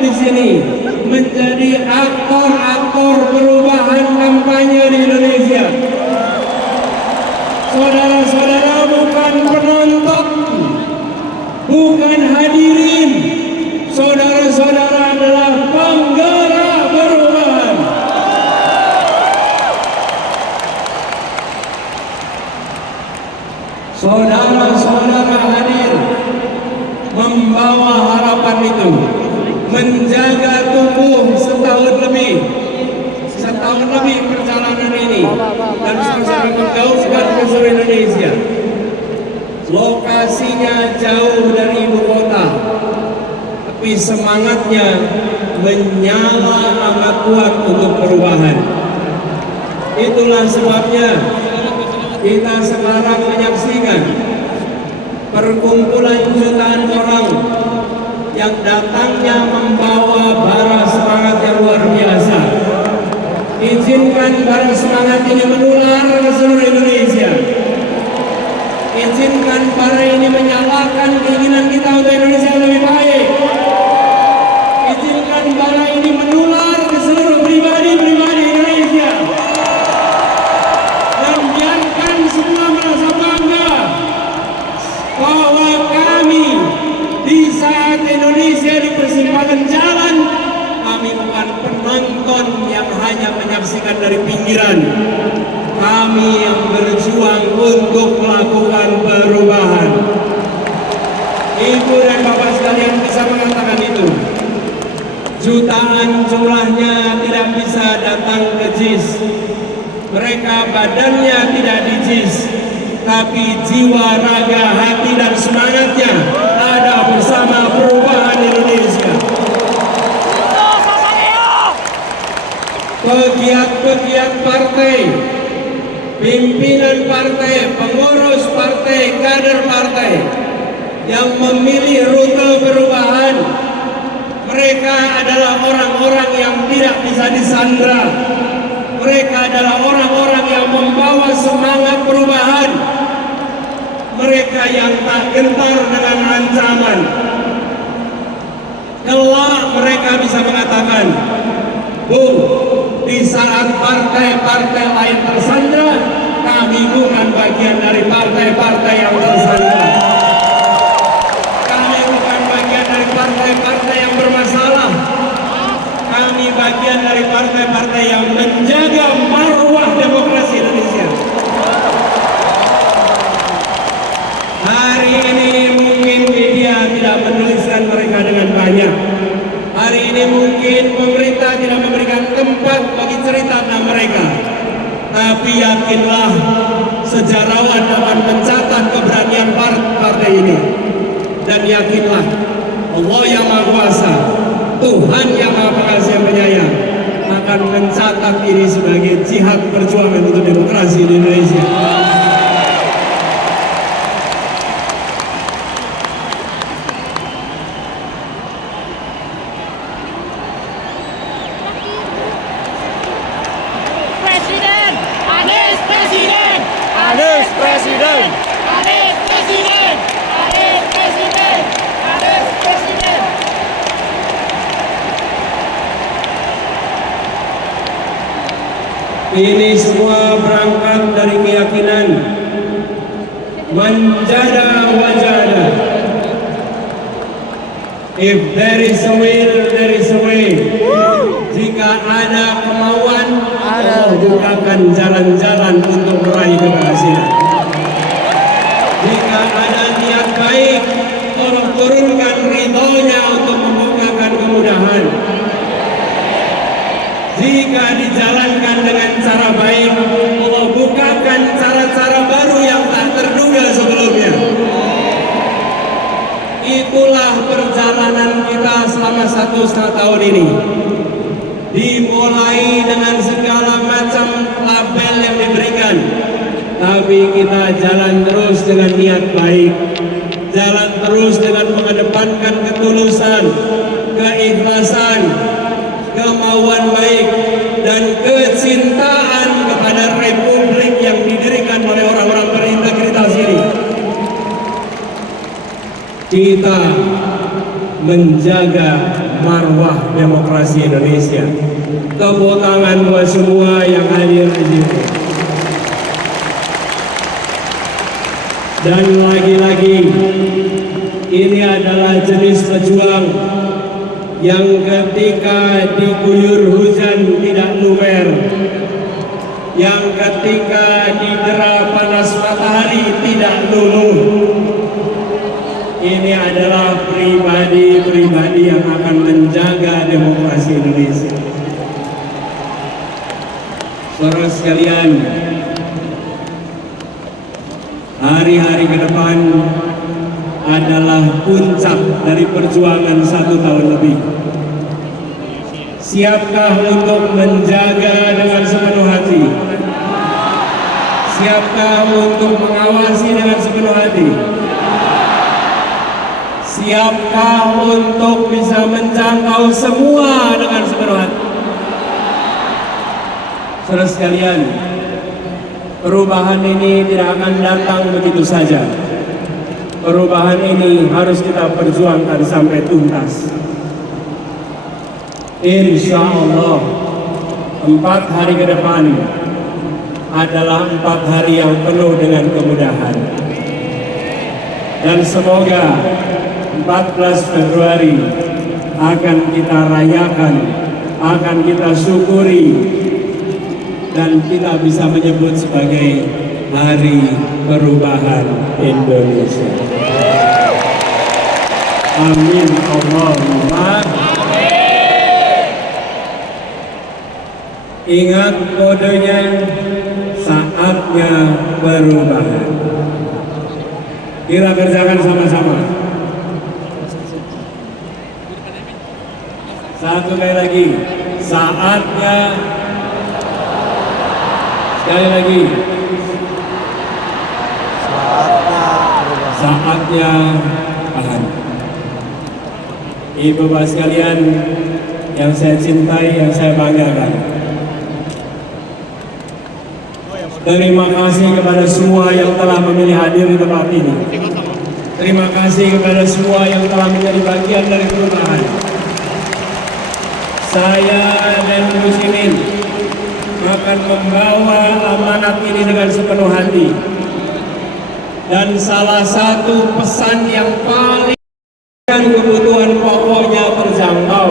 di sini menjadi aktor-aktor perubahan kampanye di Indonesia. Saudara-saudara bukan penonton, bukan hadirin. Saudara-saudara adalah penggerak perubahan. Saudara-saudara hadir membawa harapan itu, menjaga tumbuh setahun lebih perjalanan ini, dan sama-sama menggaungkan ke seluruh Indonesia. Lokasinya jauh dari ibu kota, tapi semangatnya menyala amat kuat untuk perubahan. Itulah sebabnya kita sekarang menyaksikan perkumpulan jutaan orang yang datangnya membawa bara semangat yang luar biasa. Izinkan bara semangat ini menular ke seluruh Indonesia. Izinkan bara ini menyalakan keinginan kita untuk Indonesia yang lebih baik. Izinkan bara ini menular ke seluruh pribadi-pribadi Indonesia. Dan biarkan semua merasa bangga bahwa kami di saat Indonesia di persimpangan jalan, kami bukan penonton yang hanya menyaksikan dari pinggiran. Kami yang berjuang untuk melakukan perubahan. Ibu dan bapak sekalian bisa mengatakan itu. Jutaan jumlahnya tidak bisa datang ke JIS. Mereka badannya tidak di JIS, tapi jiwa, raga, hati dan semangatnya ada bersama perubahan Indonesia. Pegiat-pegiat partai, pimpinan partai, pengurus partai, kader partai yang memilih rute perubahan, mereka adalah orang-orang yang tidak bisa disandra. Mereka adalah orang-orang yang membawa semangat perubahan. Mereka yang tak gentar dengan ancaman. Kelak mereka bisa mengatakan, Bung, di saat partai-partai lain tersandra, kami bukan bagian dari partai-partai yang tersandra. Kami bukan bagian dari partai-partai yang bermasalah. Kami bagian dari partai-partai yang menjaga marwah demokrasi Indonesia. Hari ini mungkin media tidak menuliskan mereka dengan banyak. Hari ini mungkin pemerintah tidak memberikan tempat bagi cerita tentang mereka. Tapi yakinlah, sejarawan akan mencatat keberanian partai ini. Dan yakinlah, Allah yang Maha Kuasa, Tuhan yang Maha Pengasih dan Penyayang akan mencatat ini sebagai jihad perjuangan untuk demokrasi di Indonesia. Ini semua berangkat dari keyakinan manjada wajada. If there is a will, there is a way. Jika ada kemauan, Allah bukakan jalan-jalan untuk meraih keberhasilan. Jika ada niat baik, Allah turunkan ridhonya untuk membukakan kemudahan. Jika dijalankan dengan cara baik, Allah bukakan cara-cara baru yang tak terduga sebelumnya. Itulah perjalanan kita selama 1,5 tahun ini. Dimulai dengan segala macam label yang diberikan, tapi kita jalan terus dengan niat baik, jalan terus dengan mengedepankan ketulusan, keikhlasan, kemauan baik, dan kecintaan kepada republik yang didirikan oleh orang-orang berintegritas ini. Kita menjaga marwah demokrasi Indonesia. Tepuk tangan buat semua yang hadir di sini. Dan lagi-lagi, ini adalah jenis pejuang yang ketika diguyur hujan tidak lumer, yang ketika didera panas matahari tidak luluh. Ini adalah pribadi-pribadi yang akan menjaga demokrasi Indonesia. Saudara sekalian, hari-hari ke depan adalah puncak dari perjuangan 1 tahun lebih. Siapkah untuk menjaga dengan sepenuh hati? Siapkah untuk mengawasi dengan sepenuh hati? Siapkah untuk bisa menjangkau semua dengan sepenuh hati? Saudara sekalian, perubahan ini tidak akan datang begitu saja. Perubahan ini harus kita perjuangkan sampai tuntas. Insya Allah 4 hari ke depan adalah 4 hari yang penuh dengan kemudahan. Dan semoga 14 Februari akan kita rayakan, akan kita syukuri, dan kita bisa menyebut sebagai Hari Perubahan Indonesia. Amin Allahumma. Ingat kodenya, saatnya perubahan. Kita kerjakan sama-sama. Satu kali lagi, saatnya. Sekali lagi, saatnya perubahan. Ibu bapak sekalian yang saya cintai, yang saya banggakan, terima kasih kepada semua yang telah memilih hadir di tempat ini. Terima kasih kepada semua yang telah menjadi bagian dari perubahan. Saya dan muslimin akan membawa amanat ini dengan sepenuh hati. Dan salah satu pesan yang paling kebutuhan pokoknya terjangkau,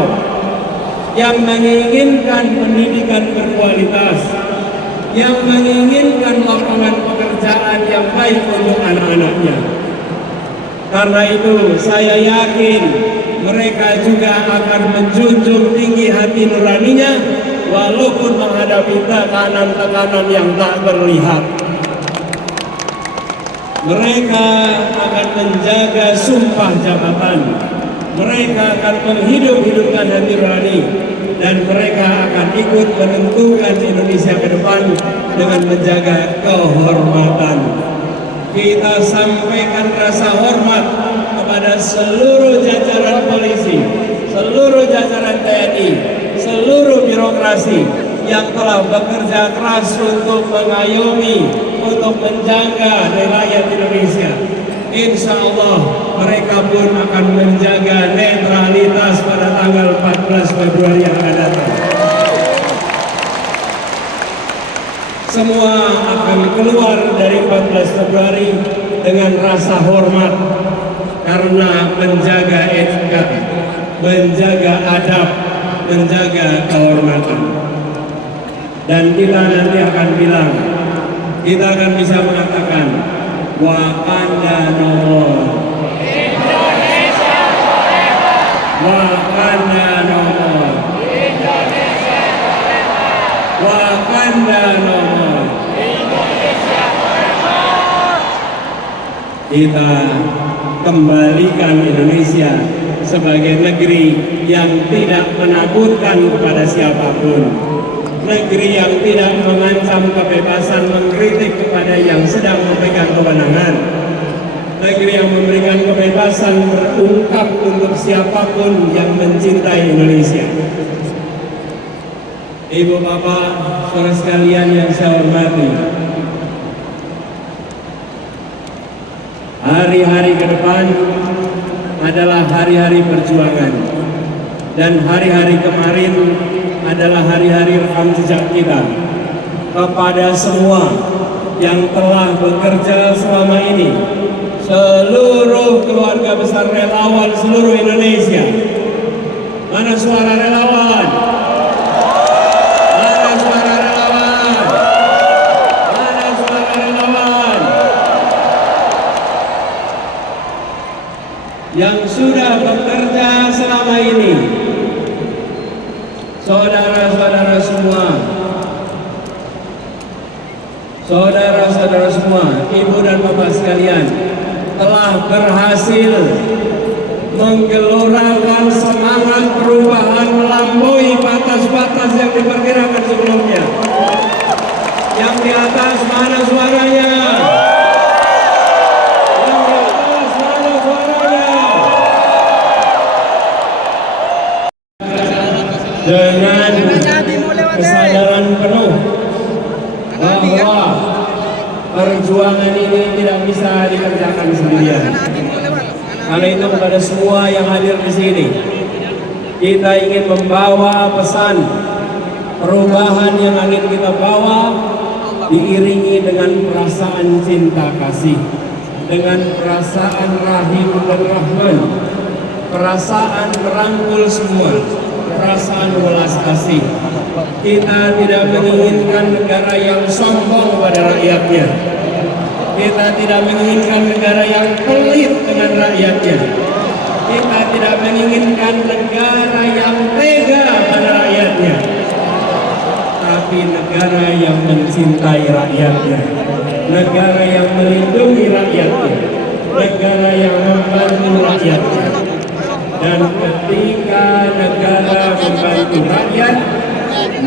yang menginginkan pendidikan berkualitas, yang menginginkan lapangan pekerjaan yang baik untuk anak-anaknya. Karena itu saya yakin mereka juga akan menjunjung tinggi hati nuraninya walaupun menghadapi tekanan-tekanan yang tak terlihat. Mereka akan menjaga sumpah jabatan. Mereka akan menghidup-hidupkan hati nurani, dan mereka akan ikut menentukan Indonesia ke depan dengan menjaga kehormatan. Kita sampaikan rasa hormat kepada seluruh jajaran polisi, seluruh jajaran TNI, seluruh birokrasi yang telah bekerja keras untuk mengayomi, untuk menjaga rakyat Indonesia. Insya Allah mereka pun akan menjaga netralitas pada tanggal 14 Februari yang akan datang. Semua akan keluar dari 14 Februari dengan rasa hormat karena menjaga etika, menjaga adab, menjaga kehormatan. Dan kita nanti akan bilang, kita akan bisa mengatakan Wakanda no more, Indonesia forever, Wakanda no more, Indonesia forever, Wakanda no more. Indonesia forever. Kita kembalikan Indonesia sebagai negeri yang tidak menakutkan kepada siapapun, negeri yang tidak mengancam kebebasan mengkritik kepada yang sedang memegang kewenangan, negeri yang memberikan kebebasan berungkap untuk siapapun yang mencintai Indonesia. Ibu bapak, saudara sekalian yang saya hormati, hari-hari ke depan adalah hari-hari perjuangan. Dan hari-hari kemarin adalah hari-hari rekam jejak kita. Kepada semua yang telah bekerja selama ini, seluruh keluarga besar relawan seluruh Indonesia. Mana suara relawan? Mana suara relawan? Mana suara relawan? Yang sudah bekerja selama ini, saudara-saudara semua, saudara-saudara semua, ibu dan bapak sekalian, telah berhasil menggelorakan semangat perubahan melampaui batas-batas yang diperkirakan sebelumnya. Yang di atas mana suaranya? Yang di atas mana suaranya? Dengan kesadaran penuh bahwa perjuangan ini tidak bisa dikerjakan sendirian. Karena itu kepada semua yang hadir di sini, kita ingin membawa pesan perubahan yang ingin kita bawa diiringi dengan perasaan cinta kasih, dengan perasaan rahim dan rahman, perasaan merangkul semua, perasaan welas kasih. Kita tidak menginginkan negara yang sombong pada rakyatnya. Kita tidak menginginkan negara yang pelit dengan rakyatnya. Kita tidak menginginkan negara yang tega pada rakyatnya. Tapi negara yang mencintai rakyatnya. Negara yang melindungi rakyatnya. Negara yang membantu rakyatnya. Dan ketika negara membantu rakyat,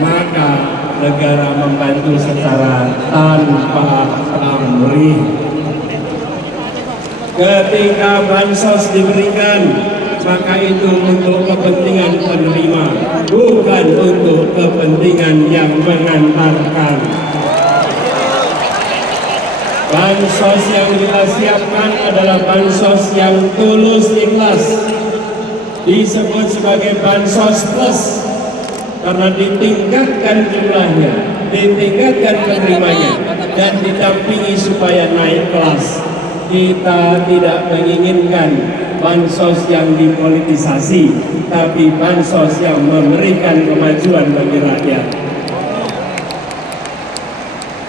maka negara membantu secara tanpa pamrih. Ketika bansos diberikan, maka itu untuk kepentingan penerima, bukan untuk kepentingan yang mengantarkan. Bansos yang kita siapkan adalah bansos yang tulus ikhlas. Disebut sebagai bansos plus karena ditingkatkan jumlahnya, ditingkatkan penerimanya, dan didampingi supaya naik kelas. Kita tidak menginginkan bansos yang dipolitisasi, tapi bansos yang memberikan kemajuan bagi rakyat.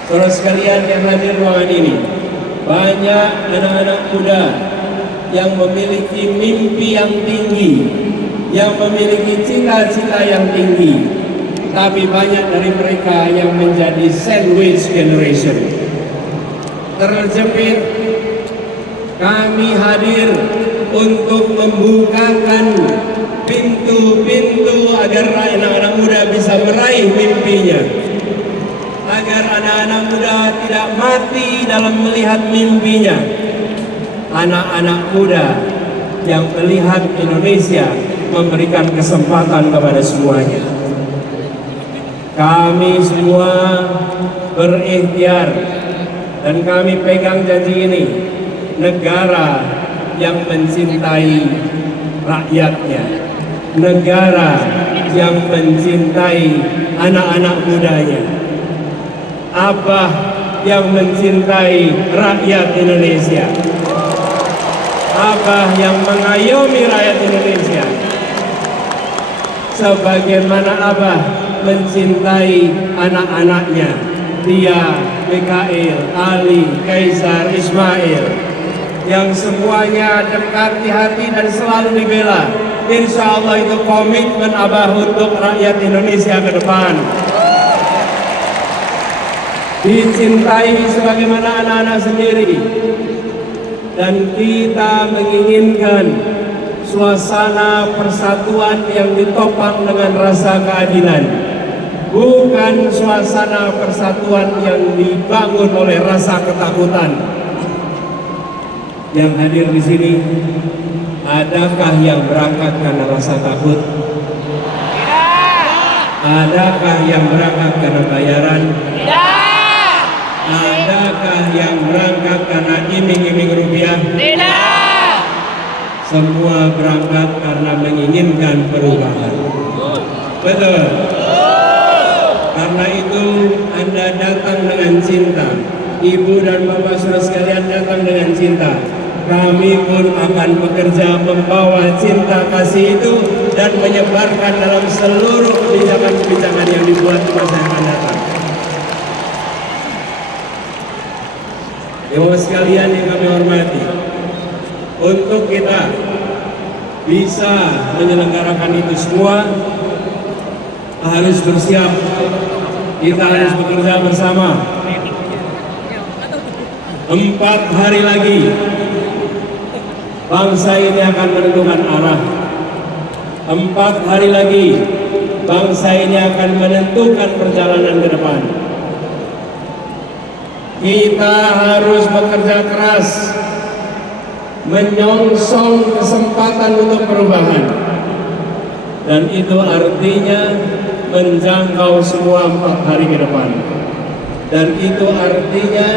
Saudara sekalian yang hadir ruangan ini, banyak anak-anak muda yang memiliki mimpi yang tinggi, yang memiliki cita-cita yang tinggi, tapi banyak dari mereka yang menjadi sandwich generation, terjepit. Kami hadir untuk membukakan pintu-pintu agar anak-anak muda bisa meraih mimpinya, agar anak-anak muda tidak mati dalam melihat mimpinya. Anak-anak muda yang melihat Indonesia memberikan kesempatan kepada semuanya. Kami semua berikhtiar dan kami pegang janji ini, negara yang mencintai rakyatnya, negara yang mencintai anak-anak mudanya, Abah yang mencintai rakyat Indonesia, Abah yang mengayomi rakyat Indonesia, sebagaimana Abah mencintai anak-anaknya, Tia, Mikail, Ali, Kaisar, Ismail, yang semuanya dekat di hati dan selalu dibela. Insya Allah itu komitmen Abah untuk rakyat Indonesia ke depan. Dicintai sebagaimana anak-anak sendiri. Dan kita menginginkan suasana persatuan yang ditopang dengan rasa keadilan, bukan suasana persatuan yang dibangun oleh rasa ketakutan. Yang hadir di sini, adakah yang berangkat karena rasa takut? Adakah yang berangkat karena bayaran? Adakah yang berangkat karena iming-iming rupiah? Tidak. Semua berangkat karena menginginkan perubahan. Betul. Karena itu Anda datang dengan cinta. Ibu dan Bapak saudara sekalian datang dengan cinta. Kami pun akan bekerja membawa cinta kasih itu dan menyebarkan dalam seluruh kebijakan-kebijakan yang dibuat di masa yang akan datang. Dewa sekalian yang kami hormati, untuk kita bisa menyelenggarakan itu semua harus bersiap. Kita harus bekerja bersama. 4 hari lagi bangsa ini akan menentukan arah. 4 hari lagi bangsa ini akan menentukan perjalanan ke depan. Kita harus bekerja keras menyongsong kesempatan untuk perubahan, dan itu artinya menjangkau semua 4 hari ke depan, dan itu artinya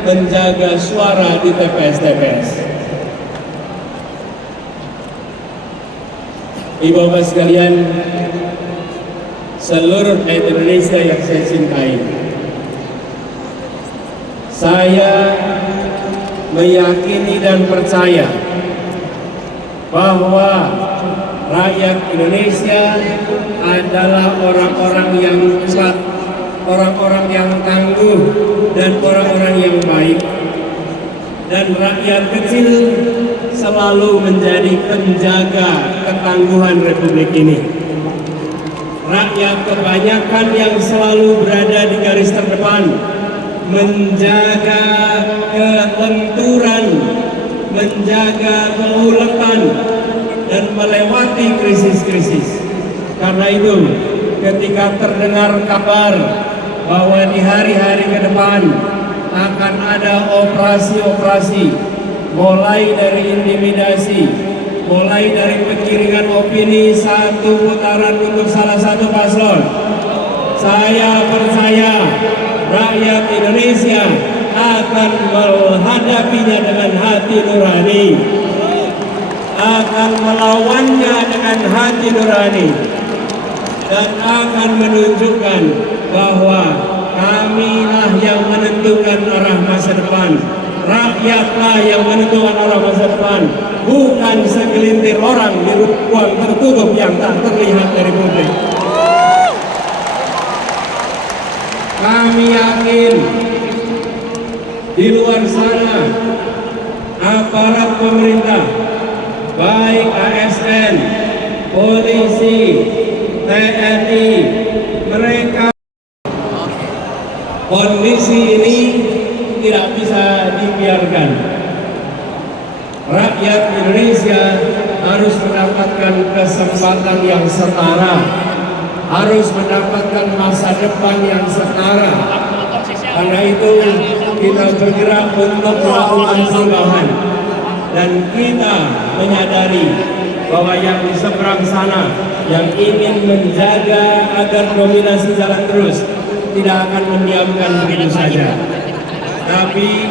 menjaga suara di TPS-TPS. Ibu bapak sekalian, seluruh rakyat Indonesia yang saya cintai, saya meyakini dan percaya bahwa rakyat Indonesia adalah orang-orang yang kuat, orang-orang yang tangguh, dan orang-orang yang baik. Dan rakyat kecil selalu menjadi penjaga ketangguhan Republik ini. Rakyat kebanyakan yang selalu berada di garis terdepan, menjaga kelenturan, menjaga keuletan, dan melewati krisis-krisis. Karena itu, ketika terdengar kabar bahwa di hari-hari ke depan akan ada operasi-operasi, mulai dari intimidasi, mulai dari penggiringan opini satu putaran untuk salah satu paslon, saya percaya rakyat Indonesia akan menghadapinya dengan hati nurani, akan melawannya dengan hati nurani, dan akan menunjukkan bahwa kamilah yang menentukan arah masa depan. Rakyatlah yang menentukan arah masa depan, bukan segelintir orang di ruang tertutup yang tak terlihat dari publik. Kami yakin di luar sana aparat pemerintah, baik ASN, polisi, TNI, mereka kondisi ini tidak bisa dibiarkan. Rakyat Indonesia harus mendapatkan kesempatan yang setara, harus mendapatkan masa depan yang setara. Karena itu kita bergerak untuk melakukan perubahan, dan kita menyadari bahwa yang di seberang sana yang ingin menjaga agar dominasi jalan terus tidak akan mendiamkan begitu saja. Tapi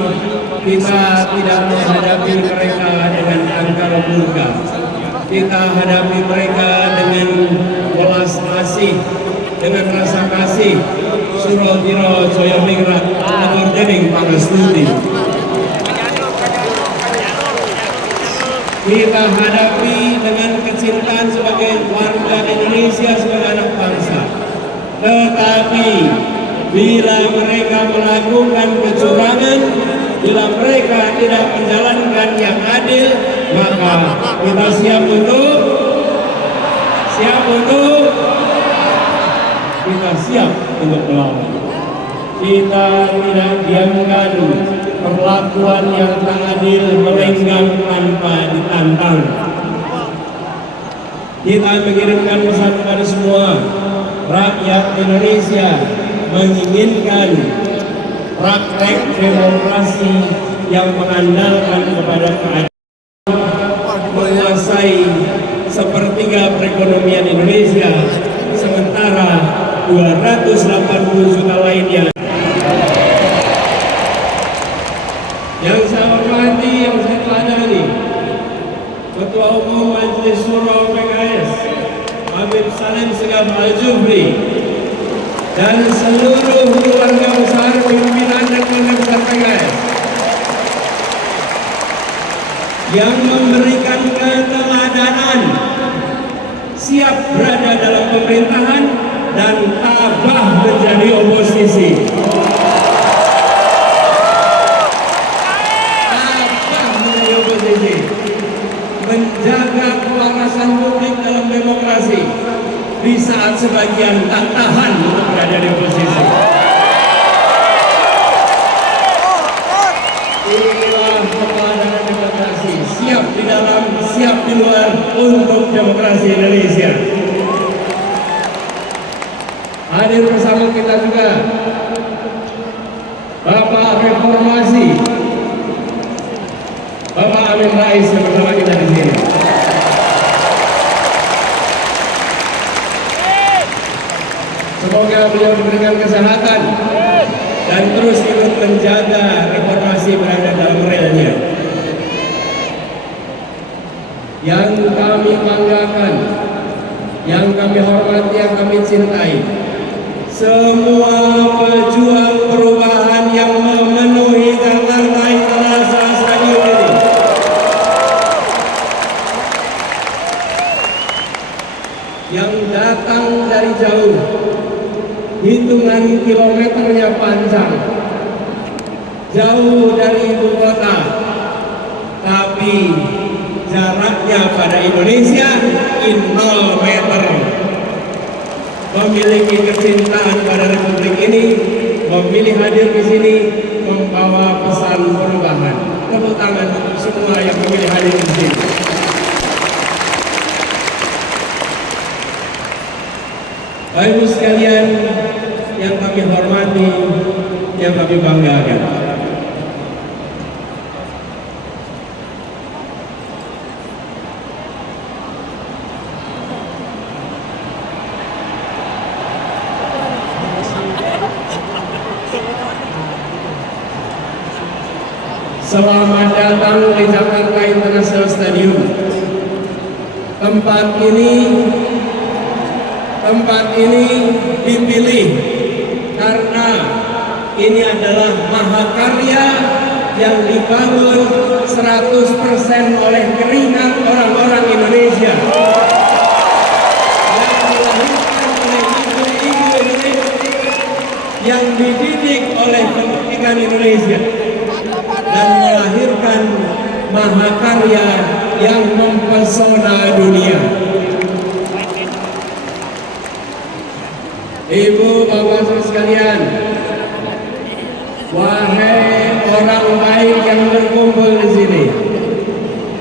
kita tidak menghadapi mereka dengan angkara murka. Kita hadapi mereka dengan welas asih, dengan rasa kasih. Surodiro Joyo Mingrat, Atur Dening Pangestuti. Kita hadapi dengan kecintaan sebagai warga Indonesia, sebagai anak bangsa. Tetapi bila mereka melakukan kecurangan, bila mereka tidak menjalankan yang adil, maka kita siap untuk melawan. Kita tidak diamkan perlakuan yang tak adil melenggang tanpa ditantang. Kita mengirimkan pesan kepada semua rakyat Indonesia, menginginkan praktek demokrasi yang mengandalkan kepada keadilan, menguasai sepertiga perekonomian Indonesia, sementara 280 juta lainnya. Yang saya hormati, yang saya teladani, Ketua Ketua Umum Majelis Syuro PKS Habib Salim Segaf Al-Jufri, dan seluruh keluarga besar pimpinan dan keluarga besar PKS yang memberikan keteladanan, siap berada dalam pemerintahan dan tabah menjadi oposisi. Tabah menjadi oposisi, menjaga kewarasan publik dalam demokrasi di saat sebagian tak tahan untuk berada di oposisi. Inilah keteladanan demokrasi, siap di dalam, siap di luar untuk demokrasi Indonesia. Hadir bersama kita juga Bapak Reformasi, Bapak Amin Rais yang bersama kita di sini. Semoga beliau diberikan kesehatan dan terus ikut menjaga reformasi berada dalam relnya. Yang kami banggakan, yang kami hormati, yang kami cintai, semua pejuang perubahan yang memenuhi Jakarta International Stadium ini. Yang datang dari jauh, hitungan kilometernya panjang, jauh dari ibu kota, tapi jaraknya pada Indonesia 0 meter. Memiliki kecintaan pada Republik ini, memilih hadir di sini, membawa pesan perubahan. Tepuk tangan untuk semua yang memilih hadir di sini. Bapak Ibu sekalian yang kami hormati, yang kami banggakan, selamat datang di Jakarta International Stadium. Tempat ini dipilih karena ini adalah mahakarya yang dibangun 100% oleh keringat orang-orang Indonesia, yang dilahirkan oleh ibu-ibu Indonesia, yang dididik oleh pendidikan Indonesia, dan melahirkan mahakarya yang mempesona dunia. Ibu, bapak, saudara sekalian, wahai orang baik yang berkumpul di sini,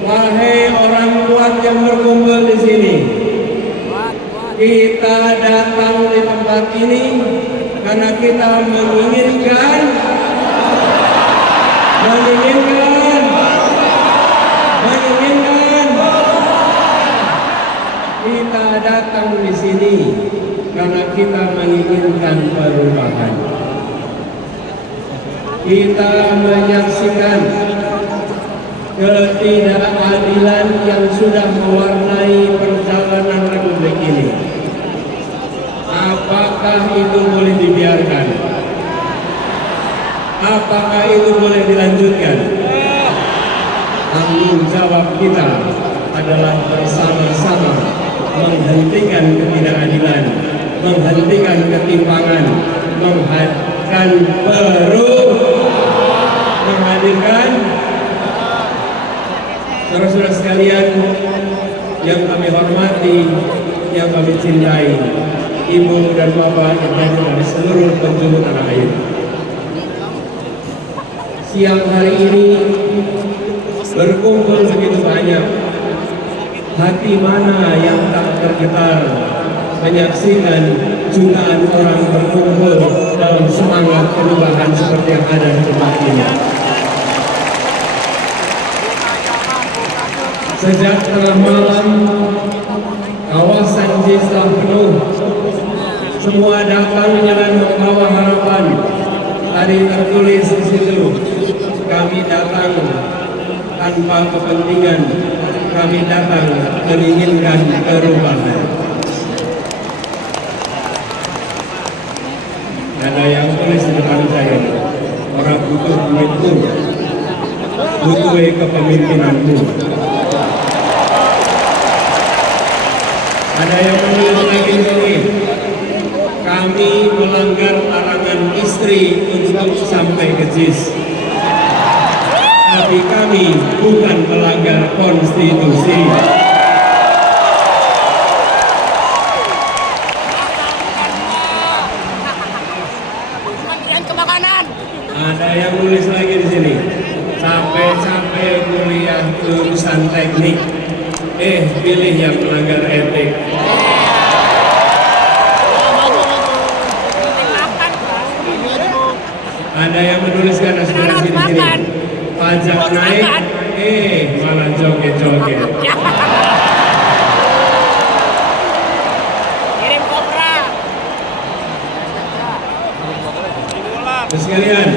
wahai orang kuat yang berkumpul di sini, kita datang di tempat ini karena kita menginginkan kita datang di sini karena kita menginginkan perubahan. Kita menyaksikan ketidakadilan yang sudah mewarnai perjalanan Republik ini. Apakah itu boleh dibiarkan? Apakah itu boleh dilanjutkan? Tanggung jawab kita adalah bersama-sama menghentikan ketidakadilan, menghentikan ketimpangan, menghadirkan saudara-saudara sekalian yang kami hormati, yang kami cintai, ibu dan bapak yang hadir dari seluruh penjuru tanah air. Siang hari ini berkumpul begitu banyak. Hati mana yang tak tergetar menyaksikan jutaan orang berkumpul dalam semangat perubahan seperti yang ada di tempat ini. Sejak tengah malam, kawasan Jis penuh. Semua datang dengan membawa harapan. Tadi tertulis di situ, kami datang tanpa kepentingan, kami datang menginginkan perubahan. Ada yang tulis di depan saya, orang butuh duitmu, butuh kepemimpinanmu. Ada yang menulis lagi ini, kami melanggar larangan istri untuk sampai ke JIS. Tapi kami bukan melanggar konstitusi. Ada yang nulis lagi di sini, sampai kuliah jurusan teknik, pilih yang melanggar etik. Ada yang menuliskan aspirasi di sini, pajak naik, malah joget-joget. Kirim kopra. Terus sekalian,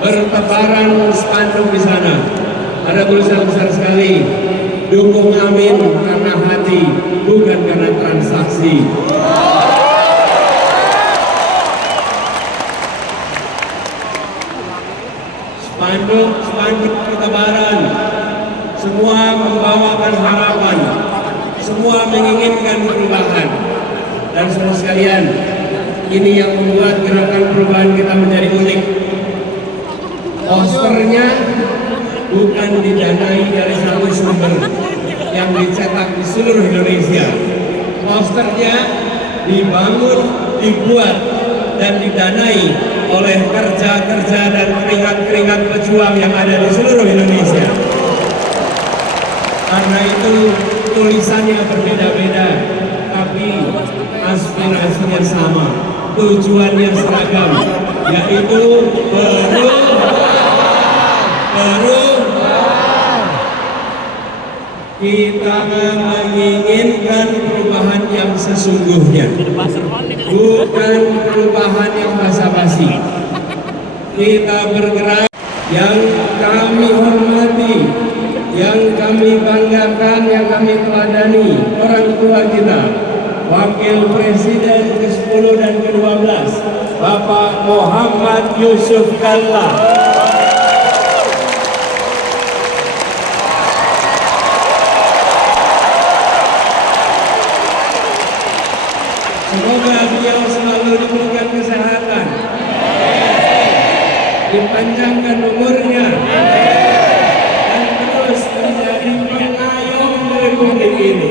bertebaran spanduk di sana. Ada tulisan besar sekali, dukung Amin karena hati, bukan karena transaksi. Spanduk bertebaran, semua membawakan harapan, semua menginginkan perubahan. Dan saudara sekalian, ini yang membuat gerakan perubahan kita menjadi unik. Posternya bukan didanai dari satu sumber yang dicetak di seluruh Indonesia. Posternya dibangun, dibuat, dan didanai oleh kerja-kerja dan keringat-keringat pejuang yang ada di seluruh Indonesia. Karena itu tulisannya berbeda-beda, tapi aspirasinya sama, tujuannya seragam, yaitu kita menginginkan perubahan yang sesungguhnya, bukan perubahan yang basa-basi. Kita bergerak. Yang kami hormati, yang kami banggakan, yang kami teladani, orang tua kita, Wakil Presiden ke-10 dan ke-12, Bapak Muhammad Yusuf Kalla. Semoga beliau selalu diberikan kesehatan, dipanjangkan umurnya, dan terus menjadi pengayom Republik ini.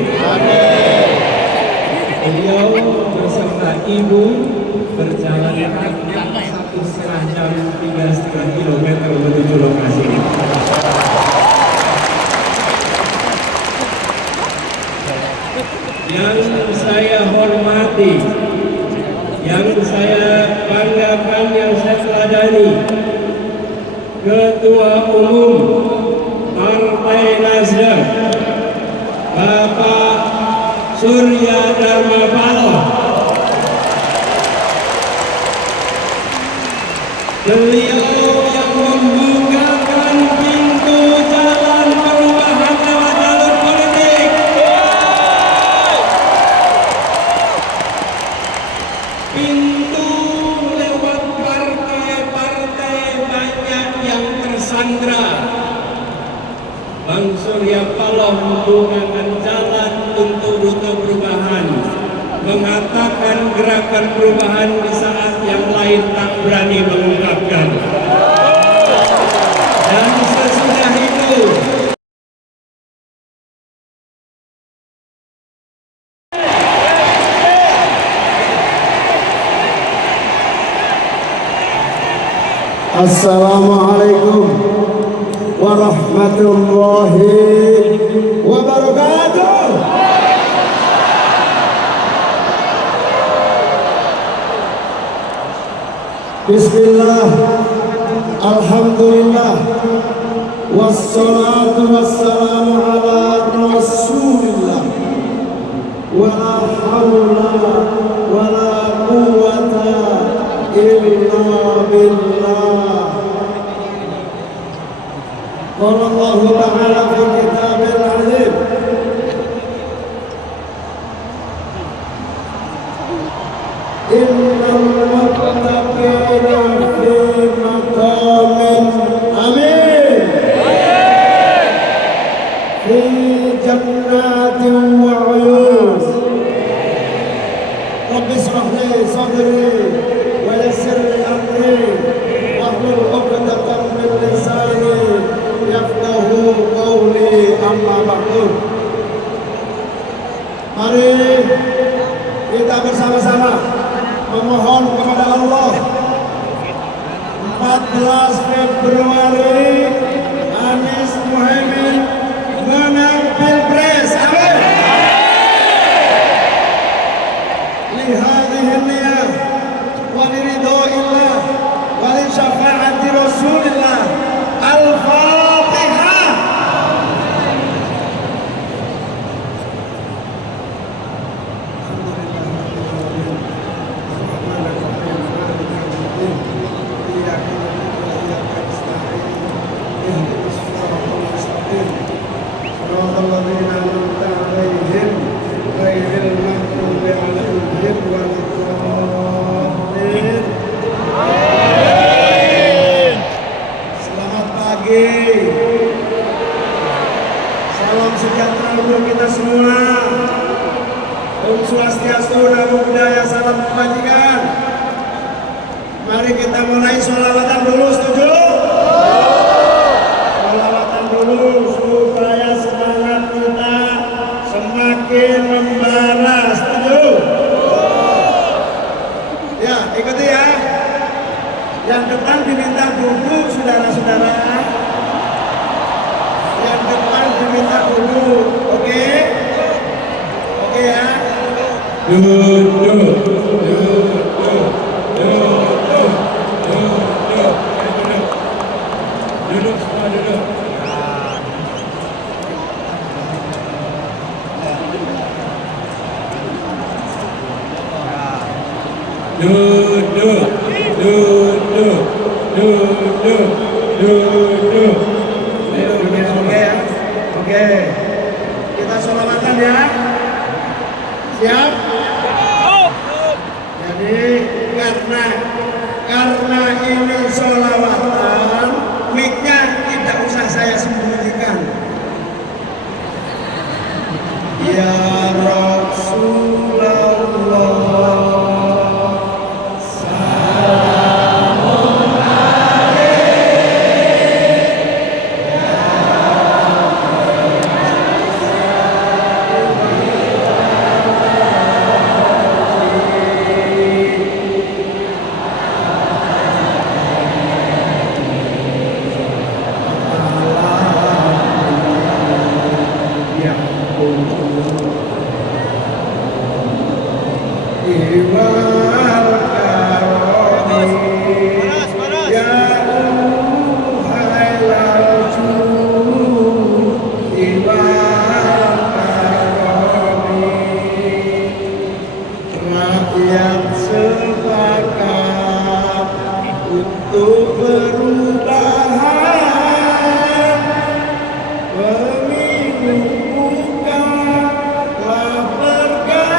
Beliau beserta ibu berjalan kaki 1,5 jam, 3,5 kilometer menuju lokasi ini. Yang saya hormati, yang saya banggakan, yang saya teladani, Ketua Umum Partai Nasdem, Bapak Surya Dharma Paloh. Beliau yang membukakan pintu jalan perubahan lewat jalur politik. Pintu lewat partai-partai banyak yang tersandra. Bang Surya Paloh membukakan jalan untuk rute perubahan, mengatakan gerakan perubahan di saat yang lain tak berani mengungkapkan. Dan sesudah itu, Assalamualaikum warahmatullahi wabarakatuh. Bismillah, alhamdulillah, wassalatu wassalamu ala rasulillah, wa la hawla wa la quwwata illa billah. Qala Allah Ta'ala fi kitabil aziz innal muttaqina fi maqamin amin fi jannatin wa 'uyun. Rabbi ishrah li sadri wa yassir li amri wahlul 'uqdatam min lisani yafqahu qawli, amma ba'du. Mari kita bersama-sama memohon kepada Allah 14 Februari Anies Muhaimin menang Pilpres. Amin. Lihadhihi niyah wa liridhoillah wa li syafaati Rasulillah. Al-Fatihah. Selamat pagi. Salam sejahtera untuk kita semua. Om Swastiastu, Namo Buddhaya, salam kebajikan. Mari kita mulai sholawatan dulu, setuju? Sholawatan dulu supaya semangat kita semakin membara, setuju? Ya, ikuti ya. Yang depan diminta duduk, saudara-saudara. Yang depan diminta duduk, oke? Oke ya. Duduk. Duduk semua, duduk. Duduk. Oke ya. Oke. Kita sholawatan ya. Siap? Jadi karena ini sholawatan, mic-nya tidak usah saya sembunyikan. Ya Rasulullah. Rakyat sepakat untuk perubahan. Pemilu bukanlah pergantian.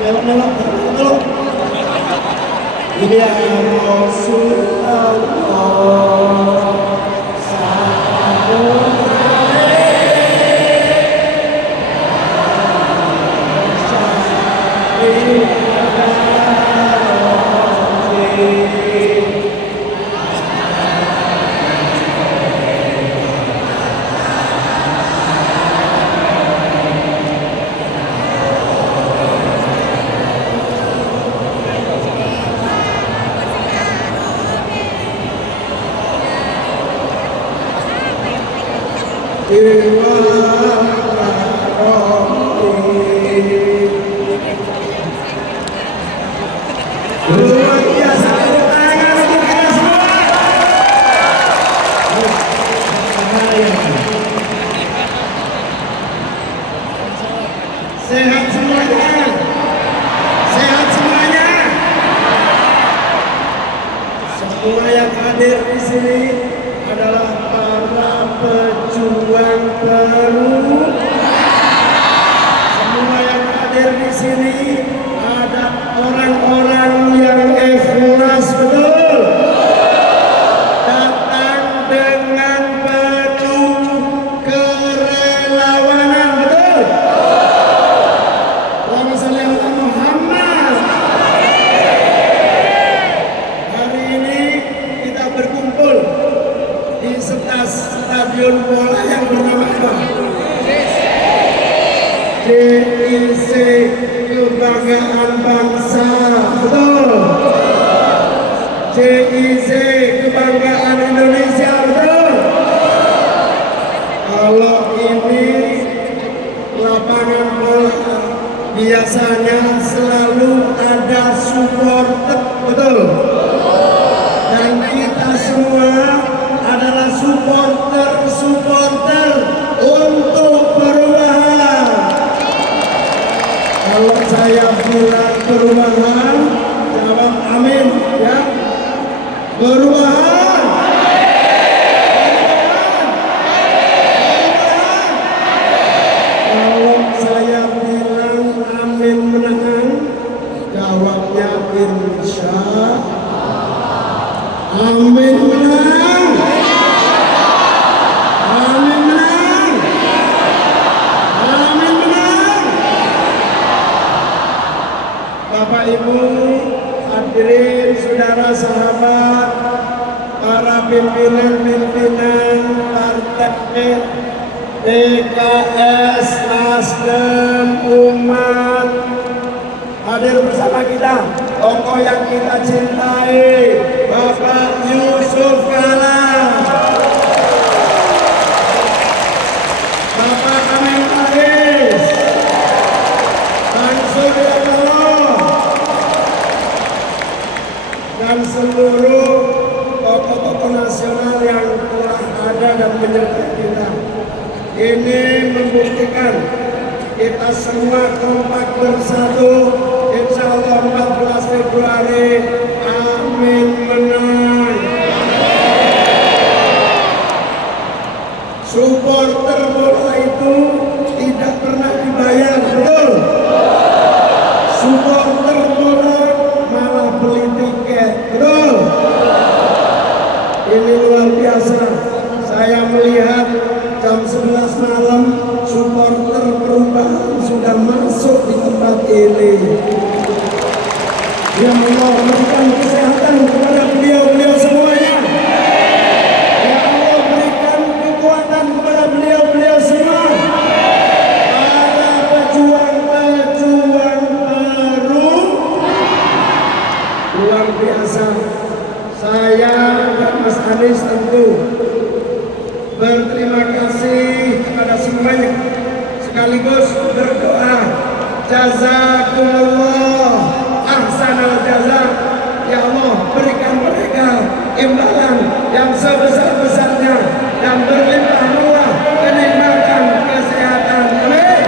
Melok-melok dulu. Ya Rasulullah, luar biasa. Tangan untuk kita semua. Sehat semuanya. Sehat semuanya. Semua yang hadir di sini adalah para pejuang baru. Semua yang hadir di sini ada orang-orang yang ikhlas, betul. Datang dengan penuh kerelawanan, betul. Allahumma shalli ala Muhammad. Hari ini kita berkumpul di stadion bola yang bernama apa? JIC Kebanggaan Bangsa, betul. JIC Kebanggaan Indonesia, betul. Kalau ini lapangan bola biasanya selalu ada supporter, betul. Dan kita semua adalah supporter untuk perubahan. Kalau saya bilang perubahan, jawab amin ya. Perubahan. Kalau saya bilang amin menang, jawabnya insya. Amin menang. Amin menang. Amin menang. Bapak Ibu hadirin, saudara sahabat, para pimpinan partai PKS, Nasdem, umat hadir bersama kita, tokoh yang kita cintai, Bapak Yusuf Kala, Bapak Amin Rais, dan Surya Paloh, dan seluruh tokoh-tokoh nasional yang telah ada dan menyertai kita. Ini membuktikan kita semua kompak bersatu. Insya Allah 14 Februari, amin menang. Supporter bola itu tidak pernah dibayar, betul. Supporter bola malah beli tiket, betul. Ini luar biasa. Saya melihat jam 11 malam supporter perubahan sudah masuk di tempat ini. Ya Allah, berikan kesehatan kepada beliau-beliau semuanya. Ya Allah, berikan kekuatan kepada beliau-beliau semua. Para pejuang-pejuang baru luar biasa. Saya dan Mas Anies tentu berterima kasih kepada semuanya, sekaligus berdoa jazakumullah ahsanal jaza. Ya Allah, berikan mereka imbalan yang sebesar-besarnya dan berlimpah ruah kenikmatan kesehatan. Amin.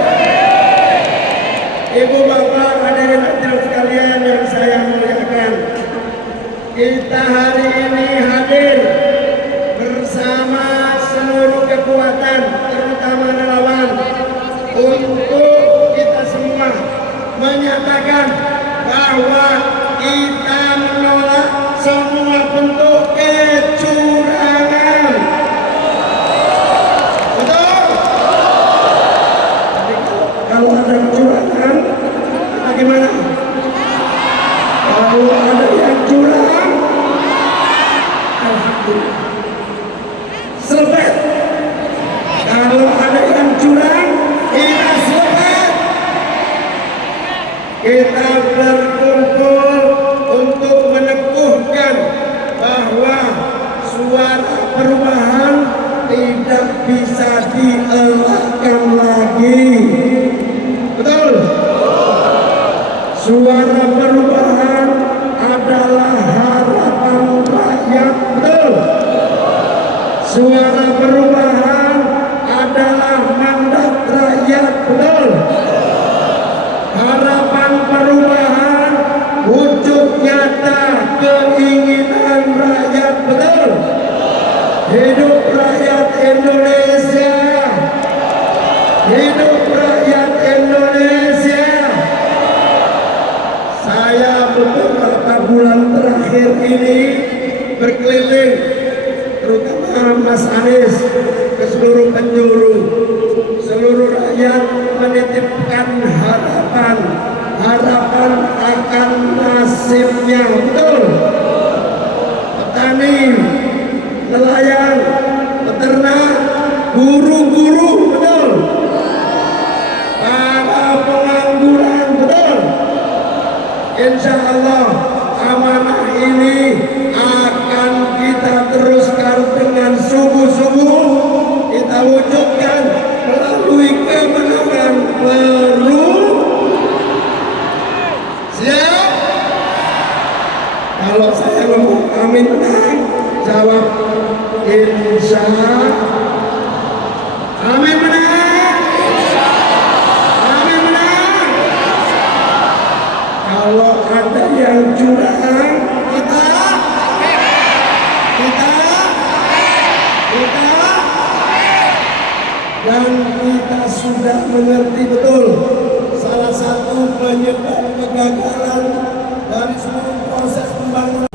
Ibu bapak hadirin hadirat sekalian yang saya muliakan, kita hari ini hadir bersama seluruh kekuatan, terutama relawan, untuk kita semua menyatakan bahwa kita menolak semua bentuk kecurangan. Betul? Jadi kalau ada kecurangan, bagaimana? Kalau ada yang curang, alhamdulillah. Selepet. Kalau ada yang curang, kita selepet. Kita berkumpul untuk meneguhkan bahwa suara perubahan tidak bisa dielakkan lagi. Betul? Suara perubahan adalah harapan rakyat. Betul? Suara perubahan adalah mandat rakyat. Betul? Harapan perubahan wujud nyata keinginan rakyat. Betul? Hidup rakyat Indonesia. Hidup rakyat Indonesia. Saya beberapa bulan terakhir ini berkeliling, terutama Mas Anies, ke seluruh penjuru. Seluruh rakyat menitipkan harapan akan nasibnya. Betul? Petani, nelayan, peternak, guru-guru. Betul? Para pengangguran. Betul? Insya Allah amanah ini akan kita teruskan dengan sungguh-sungguh. Kita wujudkan melalui kemenangan baru. Siap? Kalau saya ngomong amin menang, jawab insya. Amin menang. Amin menang. Kalau ada yang curang, kita dan kita sudah mengerti betul salah satu penyebab kegagalan dari seluruh proses pembangunan.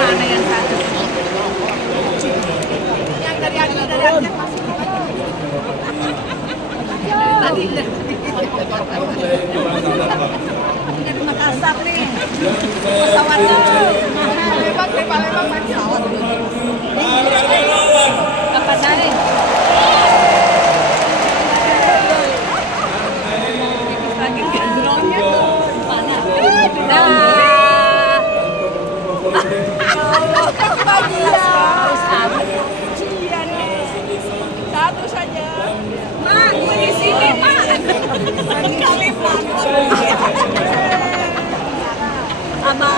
Mana yang satu? Yang dari Aceh tadi dari Makassar nih pesawatnya Palembang main pesawat apa naik lagi ke drone-nya mana satu saja. Mak, gue di sini, Mak. Kalimantan. Ama.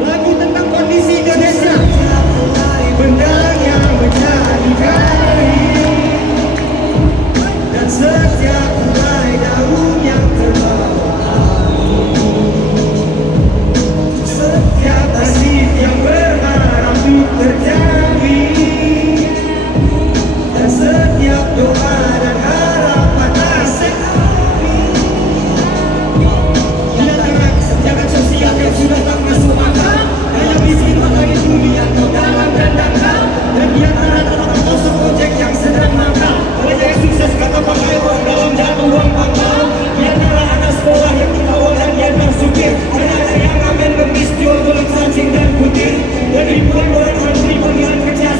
Lagu tentang kondisi Indonesia, benda yang menjadi dari dan setiap helai daun yang terbawa, setiap nasib yang berharap untuk terjadi, dan setiap doa dan harapan asik jangan sosial yang sudah tak masuk akal. Hanya miskin lagi bumi yang kau dalam dan dangkal. Dan di antara orang kosong ojek yang sedang mangkal. Banyak yang sukses kata pakai uang dalam jatuh uang pangkal. Di antara anak sekolah yang dikawal dan dia bersupir. Dan ada yang ngamen ngemis jual golong cacing dan putih. Dan ribuan orang menteri panggilan kerja.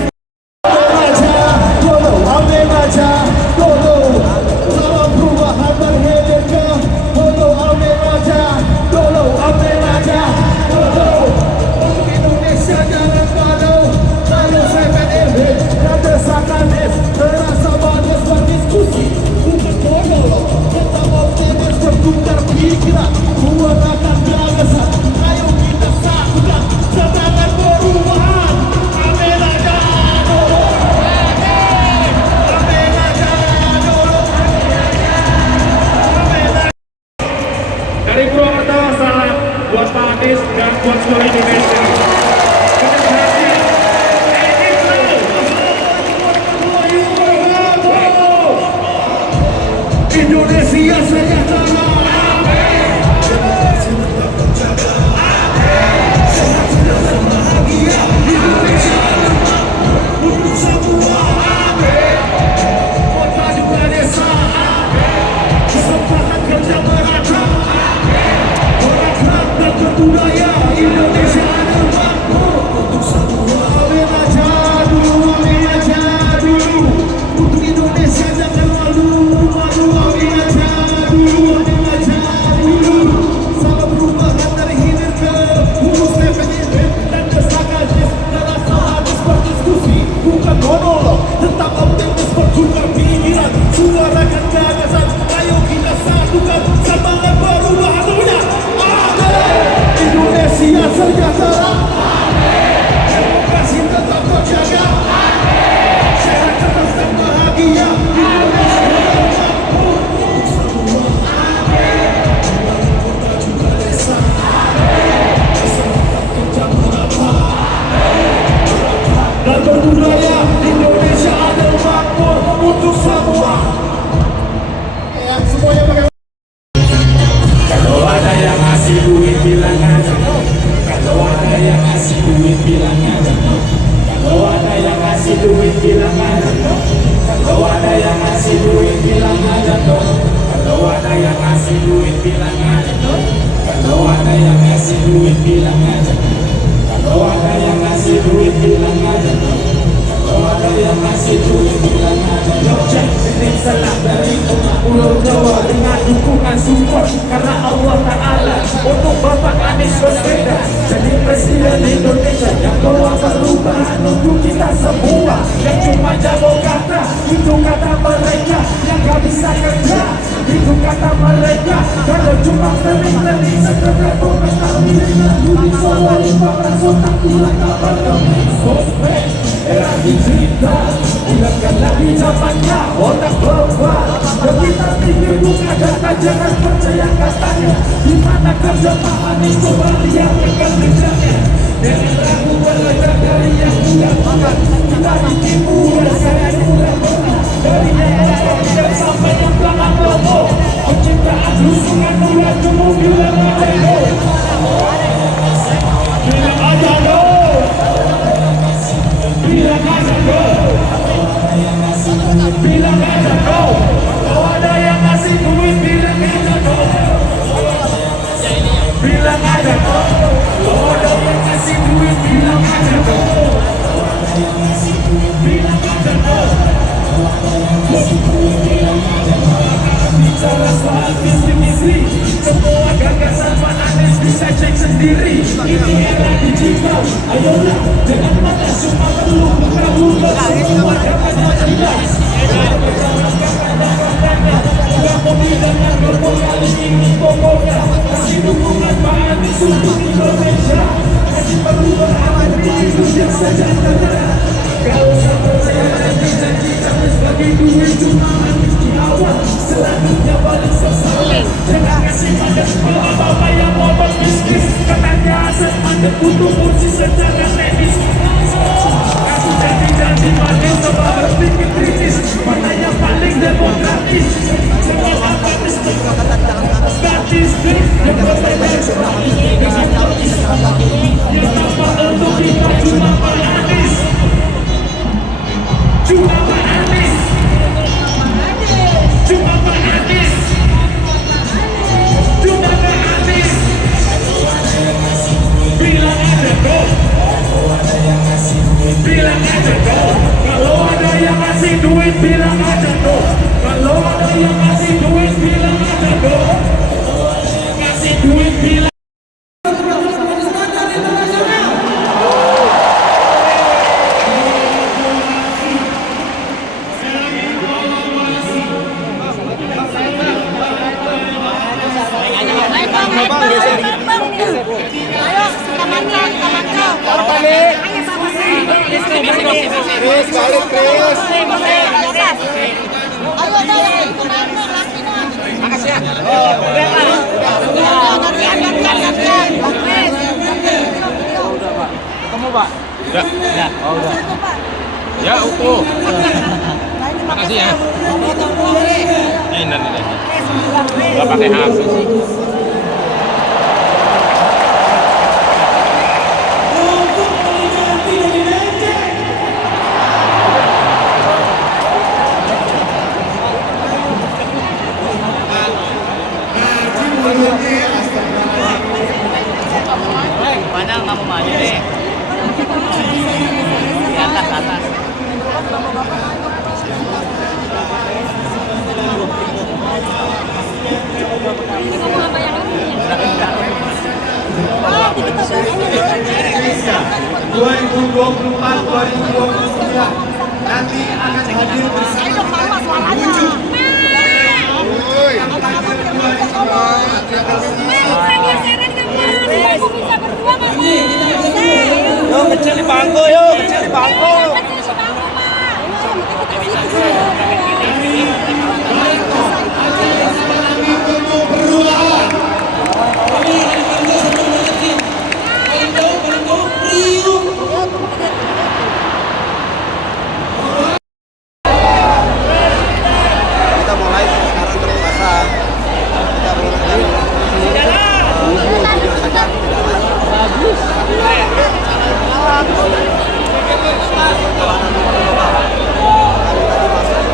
Dari Purwokerto, salam buat Pak Anies dan buat seluruh Indonesia. Indonesia sejahtera. Untuk semua, kota juga desa, kesempatan kerja merata, orang hak dan berbudaya Indonesia adil makmur untuk semua. Amin aja dulu, amin aja dulu, untuk Indonesia jangan malu. Amin aja dulu, amin aja dulu. Sama perubahan dari hilir ke hulu PPIP dan desakan dalam habis berdiskusi, bukan monolog, tetap optimis bertukar pikiran, suarakan gagasan, ayo kita satukan semangat perubahan dunia. Amin. Indonesia sejahtera. Demokrasi tetap terjaga. Sehat terus dan bahagia. Indonesia makmur untuk semua. Kota juga desa. Kesempatan kerja merata dan berbudaya Indonesia adil makmur untuk semua. Ya, semuanya pakai. Kalau ada yang ngasih duit bilang aja. Kalau ada yang ngasih duit bilang aja. Kalau ada yang ngasih duit bilang aja. Kalau ada yang ngasih duit bilang aja. Kalau ada yang ngasih duit bilang aja. Kalau ada yang ngasih duit bilang aja. Kalau ada yang ngasih duit bilang aja. Kalau ada yang ngasih duit bilang aja. Jogja, ini salah dari Pulau Jawa dengan dukungan support karena Allah Ta'ala untuk Bapak Anies Baswedan jadi Presiden Indonesia yang bawa perubahan untuk kita semua yang cuma jago kata itu gak bisa kerja, itu kata mereka. Kalau cuma teling-teling sekedar fokus tapi dengan budi solo lupakan otak tulang tak berkembang. Sosmed era digital, bukan lagi zamannya otak global. Dan kita pikir buka data, jangan percaya katanya. Di mana kerja Pak Anies, coba lihat rekan kerjanya. Jangan ragu belajar dari yang udah makan. Kita ditipu dan saya udah pernah. Dari yang berkorban sampai yang belakang logo, penciptaan lusungan udah cuma bilang ada go. Bilang aja go. Bilang aja go. Bilang aja go. Kalau ada yang ngasih duit bilang aja go. Bilang aja go. Kalau ada yang ngasih duit bilang aja go. Bilang aja go. Bicara soal visi misi, semua gagasan Pak Anies bisa cek sendiri. Ini era digital, ayolah jangan malas, cuma perlu buka Google, semua dapat jelas. Gak mau didengar gerbong kali ini pokoknya. Kasih dukungan Pak Anies untuk Indonesia. Kasih perlu beramal di Indonesia saja. Kalau sampai saya janji capres bagi duit cuma Anies di awal. Selanjutnya balik sesal. Jangan kasih pada bapak-bapak yang mau berbisnis. Katanya aset mandek untuk kursi secara medis. Kasih janji-janji manis, coba berpikir kritis. Mana yang paling demokratis? Jangan apatis, statis, yang berbeda. Yang tampak untuk kita cuma Pak Anies. Cuma Pak Anies. Cuma Pak Anies. Cuma Pak Anies. Bilang aja go. Bilang aja go. Kalau ada yang ngasih duit bilang aja go. Kalau ada yang ngasih duit bilang aja go. Ngasih duit bilang. Ya, utuh. Makasih ya. Ini nanti. Gak pakai HP sih. Mana kamu maju deh? Di atas. Indonesia 2024-2029 nanti akan hadir bersama wujud Yo kecil di bangku, yo kecil di bangku. kita mulai sekarang berpuasa. Kita mulai video saja tidak bagus. Kami tadi masuk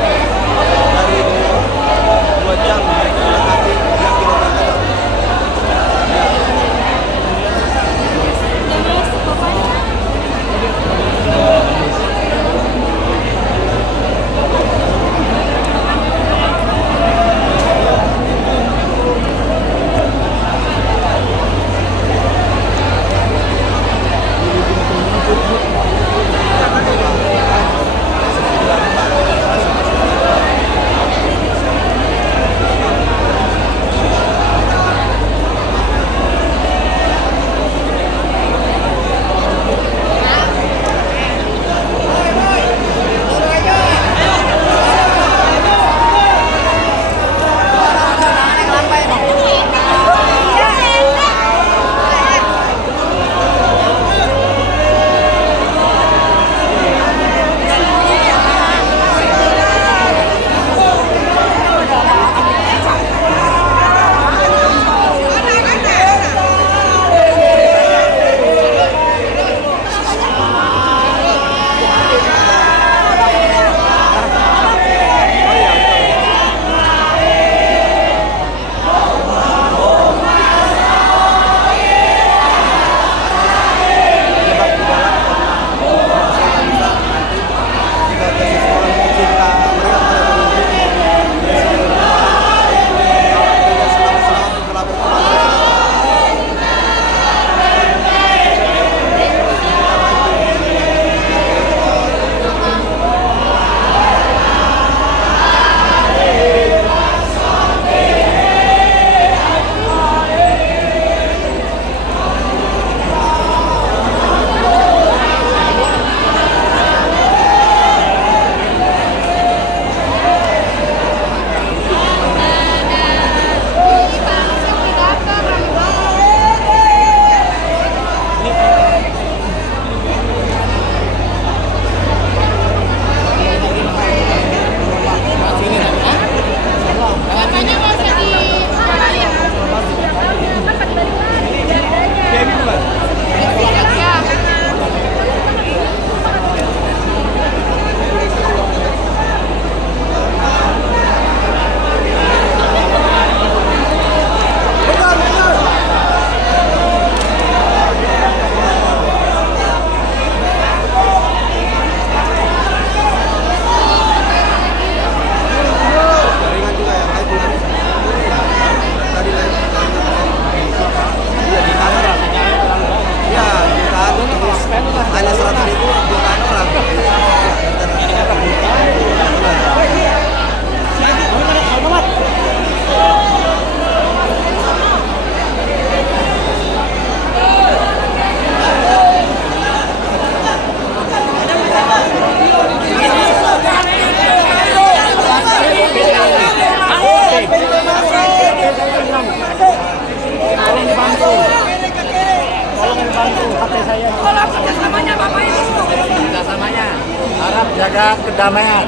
perdamaian,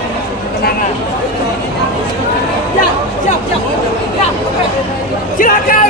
ketenangan. Ya, siap, siap. Ya, oke. Silakan